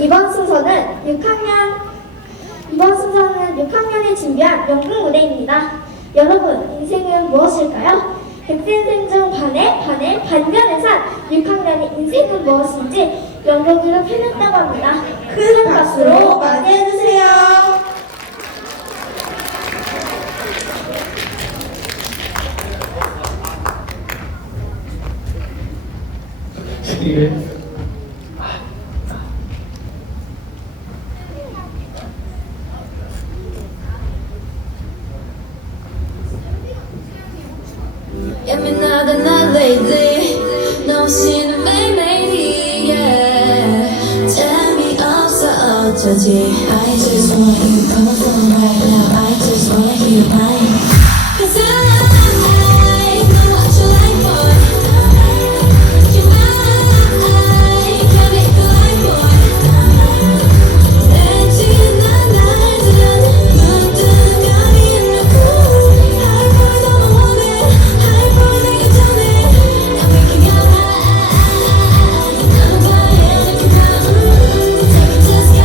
이번 순서는 6학년이 준비한 연극 무대입니다. 여러분, 인생은 무엇일까요? 백센생 중 반변을 산 6학년의 인생은 무엇인지 연극으로 펴냈다고 합니다. 큰 박수로 맞이해주세요. Get me now than not lately. No sin of my lady, yeah. Tell me also, 어쩌지? I just wanna hear you come from right now. I just wanna hear you mine. 'Cause I know what you like, boy. You're mine. Can't make the life, boy. 내지는 날들은 문득 거리는 cool. High boy don't want it. High boy 내게 전해. I'm making you high. 나는 바에 이렇게 가. Take it to the sky.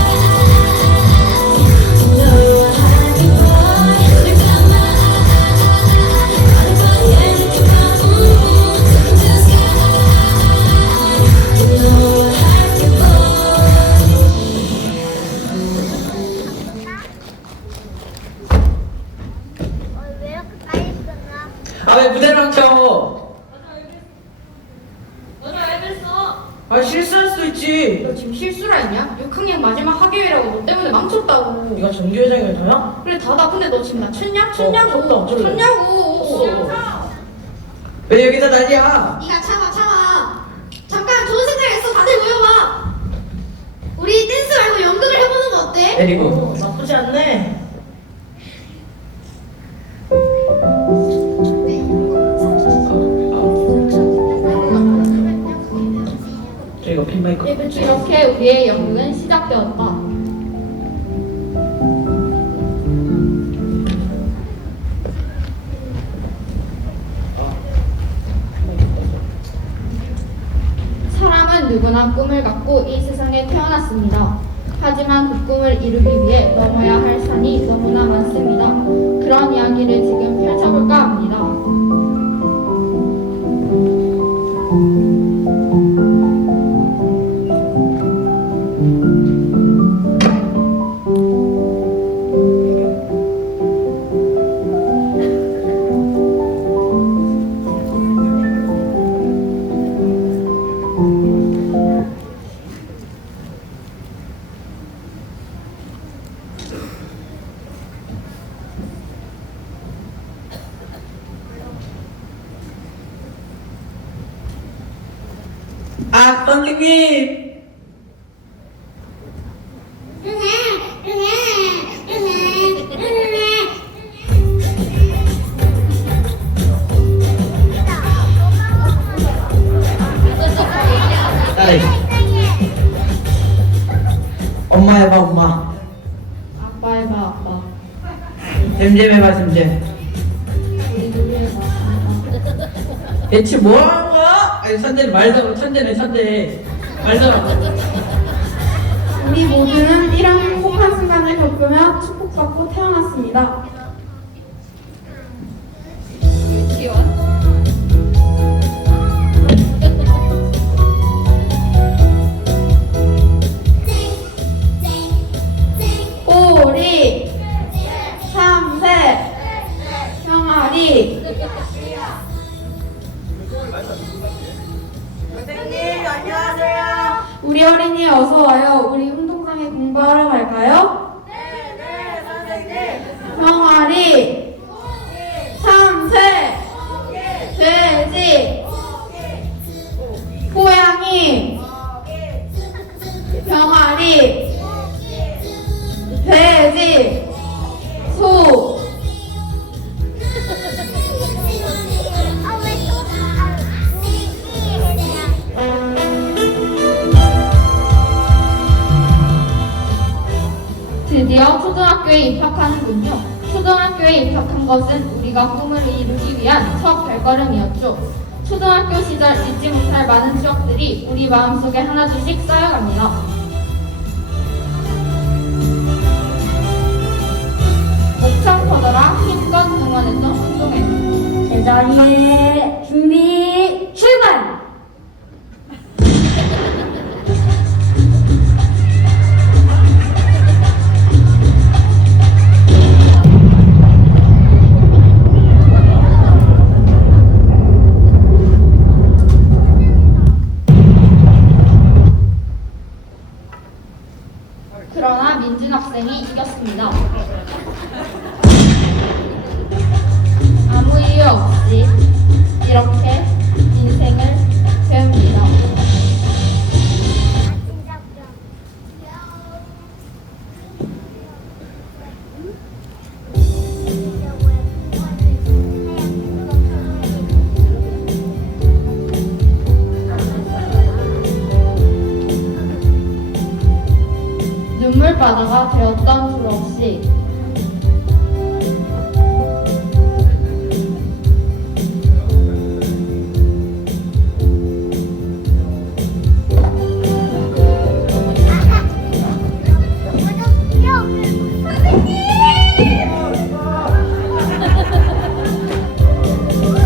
You know you're a happy boy. Look at my 나는 바에 이렇게 가. Take it to the sky. You know you're a happy boy. 왜 이렇게 빨리 끝나? 아 왜 무대를 망쳐? 너는 왜 그랬어? 아 실수할 수도 있지. 너 지금 실수를 했냐? 6학년 마지막 학예회라고 너 때문에 망쳤다고. 네가 정규회장이 다야? 그래 다다. 근데 너 지금 나 쳤냐? 쳤냐고. 쳤다, 어쩔래? 쳤냐고. 왜 여기서 난리야? 네가 참아. 잠깐 좋은 생각했어. 다들 모여봐. 우리 댄스 말고 연극을 해보는 거 어때? 내리고 나쁘지 않네. 저희가 핀 마이크. 이렇게 우리의 연극은 시작되었다. 사람은 누구나 꿈을 갖고 이 세상에 태어났습니다. 하지만 그 꿈을 이루기 위해 넘어야 할 산이 너무나 많습니다. 그런 이야기를 지금 펼쳐볼까 합니다. 아 선생님. 아이. 엄마 해봐 엄마. 아빠 해봐 아빠. 잼잼 해봐 잼잼. 우리 둘이 해봐. 대체 뭐 하는 거야? 아니 천재는 말도 천재네 천재. 말도. 우리 모두는 이런 행복한 순간을 겪으며 축복받고 태어났습니다. 오리, 삼세, 병아리. 선생님 안녕하세요. 우리 어린이 어서 와요. 우리 운동장에 공부하러 갈까요? 네 선생님. 병아리, 삼세, 돼지, 고양이, 병아리, 돼지, 소. 드디어 초등학교에 입학하는군요. 초등학교에 입학한 것은 우리가 꿈을 이루기 위한 첫 발걸음이었죠. 초등학교 시절 잊지 못할 많은 추억들이 우리 마음속에 하나둘씩 쌓여갑니다. 하더라 힘껏 응원했던 순종회. 제자리에 준비 출발! 그러나 민준 학생이 이겼습니다. 아무 이유 없이 이렇게 인생을 배웁니다. 눈물바다가 되었던 졸업식.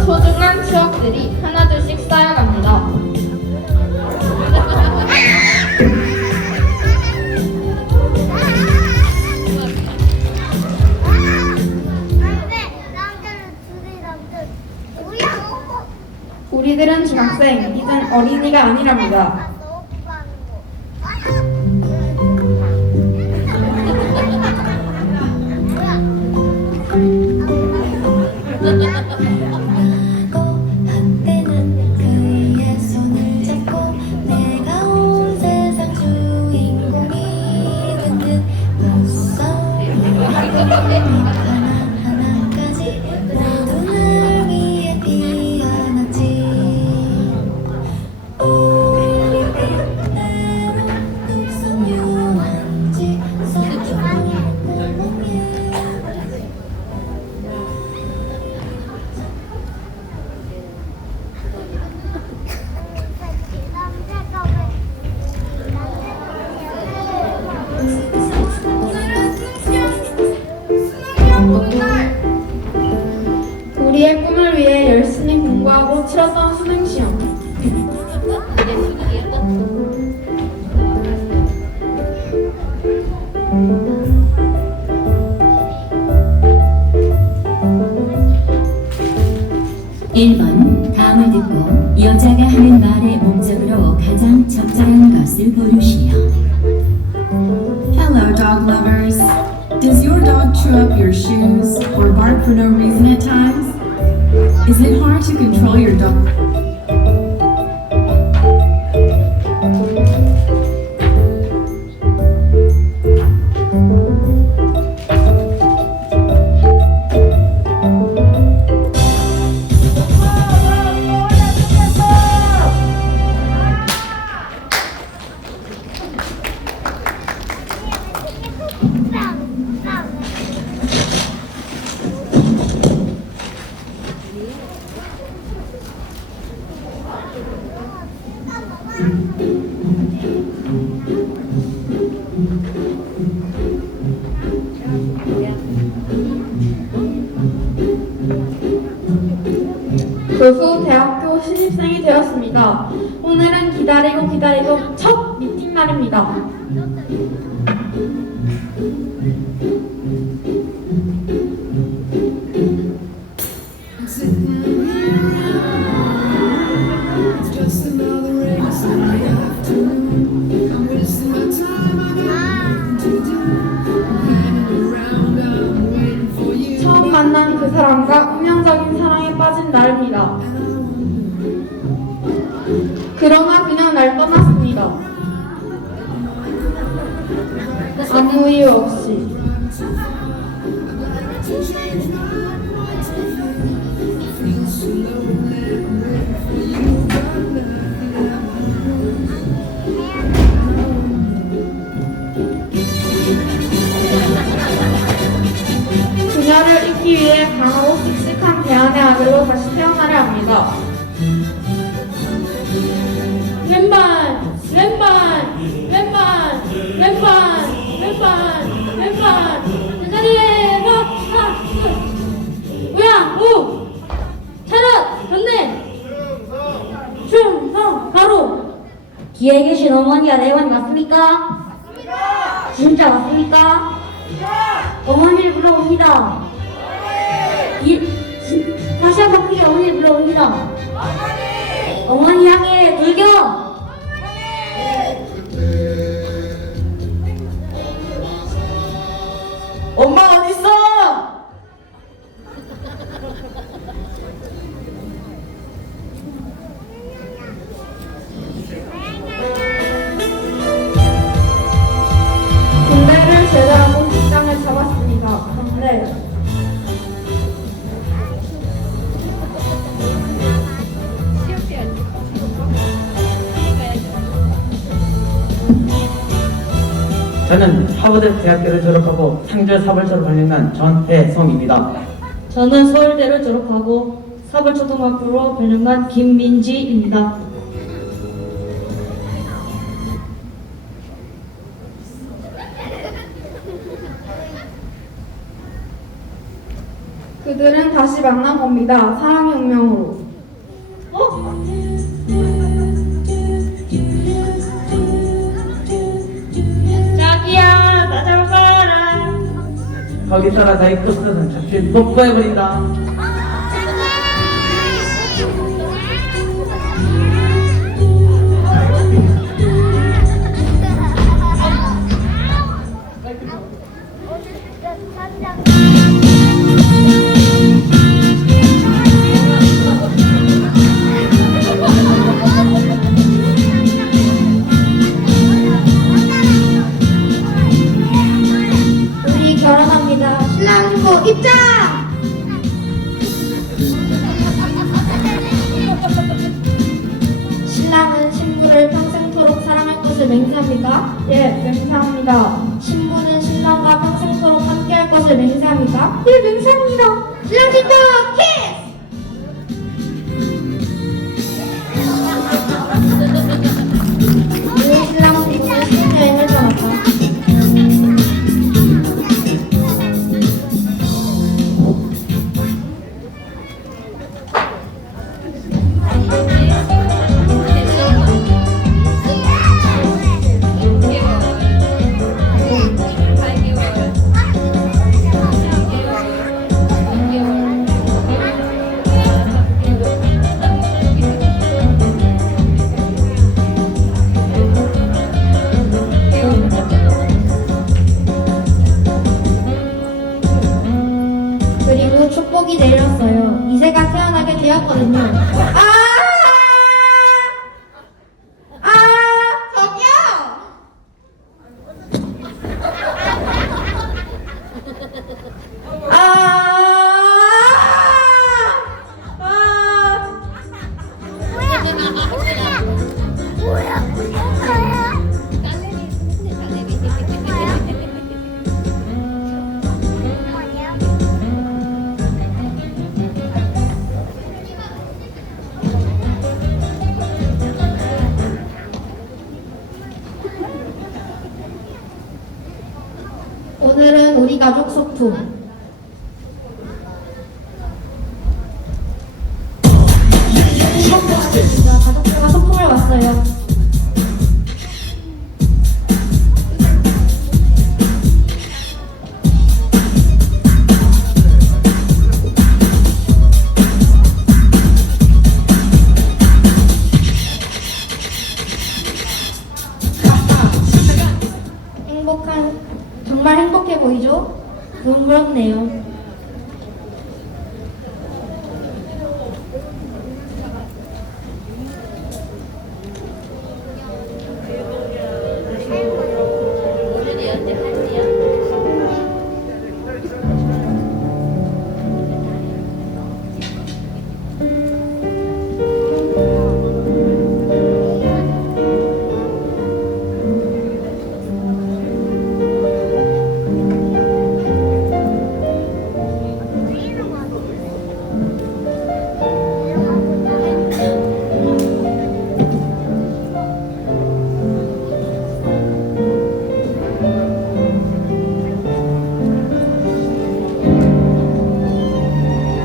소중한 추억들이 하나둘씩 쌓여갑니다. 우리들은 중학생, 이젠 어린이가 아니랍니다. 한때는 그의 손을 잡고 내가 온 세상 주인공이 된 듯 벌써 하나하나까지 모두 날 위해 피어났지. 우리 그대로 뚝섬 유한지 소중한 꿈이야. 우리의 꿈을 위해 열심히 공부하고 치렀던 수능시험. 일 번 다음을 듣고 여자가 하는 말의 문장으로 가장 적절한 것을 고르시오. Hello, dog lovers. Does your dog chew up your shoes or bark for no reason at times? Is it hard to control your dog? 그 후 대학교 신입생이 되었습니다. 오늘은 기다리고 첫 미팅 날입니다. 처음 만난 그 사람과 운명적인 사랑에 빠진 날입니다. 그러나 그냥 날 떠났습니다. 아무 이유 없이. 그녀를 잊기 위해 강하고 씩씩한 대안의 아들로 다시 태어나려 합니다. 왼반, 왼반, 왼반, 왼반, 왼반, 왼반. 제자리에 서, 하나, 둘, 뒤에 계신 어머니가 내 어머니 맞습니까? 맞습니다. 진짜 맞습니까? 어머니를 불러옵니다. 다시 한번 크게 어머니를 불러옵니다. 어머니 향해 돌격! 엄마 어딨어? 군대를 제대하고 직장을 잡았습니다. 그런데 저는 하버드 대학교를 졸업하고 상절 사벌초로 발령난 전혜성입니다. 저는 서울대를 졸업하고 사벌초등학교로 발령난 김민지입니다. 그들은 다시 만난 겁니다. 사랑의 운명으로. 자기야, 나 잡아라. 거기 따라 다이코스는 잡힌 뽀뽀해버린다. 우리 결혼합니다. 신랑 신부 입장! 신랑은 신부를 평생토록 사랑할 것을 맹세합니까? 예, 맹세합니다. 신부는 신랑과 평생토록 함께할 것을 맹세합니까? 예, 맹세합니다. 신랑 신부 키스! 우리 신랑 신부는 신혼여행을 떠났다. 그리고 축복이 내렸어요. 이세가 태어나게 되었거든요. 오늘은 우리 가족 소풍. 가족들과 소풍을 왔어요. 정말 행복해 보이죠? 부럽네요.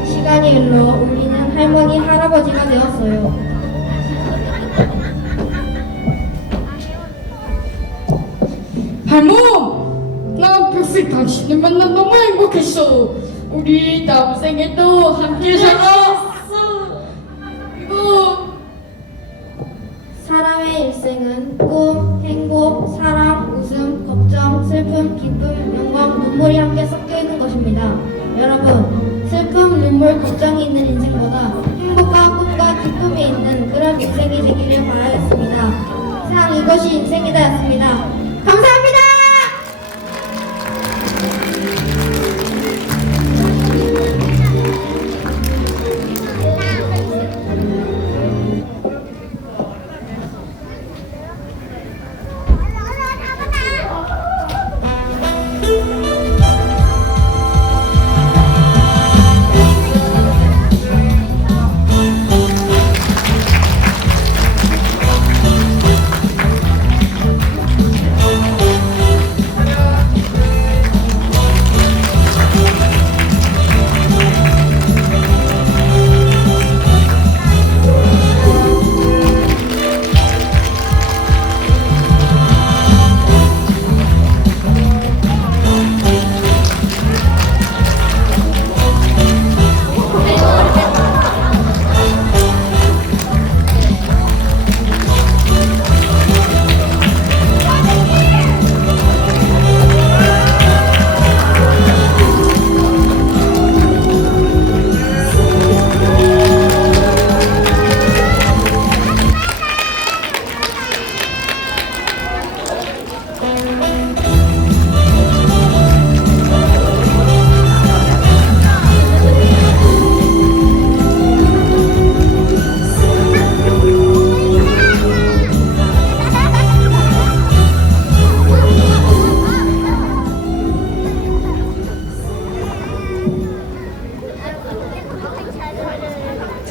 시간이 흘러 우리는 할머니, 할아버지가 되었어요. 할멈! 나 평생 당신을 만나 너무 행복했어. 우리 다음 생에도 함께 살아. 그리고 사람의 일생은 꿈, 행복, 사랑, 웃음, 걱정, 슬픔, 기쁨, 영광, 눈물이 함께 섞여 있는 것입니다. 여러분, 슬픔, 눈물, 걱정이 있는 인생보다 행복과 꿈과 기쁨이 있는 그런 인생이 되기를 바라겠습니다. 이상 이것이 인생이다였습니다. 감사합니다.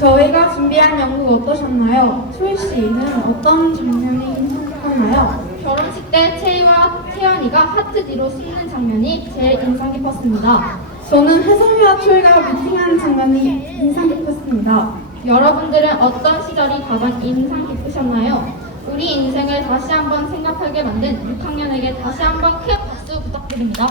저희가 준비한 연극 어떠셨나요? 소희 씨는 어떤 장면이 인상깊었나요? 결혼식 때 채희와 태연이가 하트 뒤로 숨는 장면이 제일 인상 깊었습니다. 저는 혜성이와 초이가 미팅하는 장면이 인상 깊었습니다. 여러분들은 어떤 시절이 가장 인상 깊으셨나요? 우리 인생을 다시 한번 생각하게 만든 6학년에게 다시 한번 큰 박수 부탁드립니다.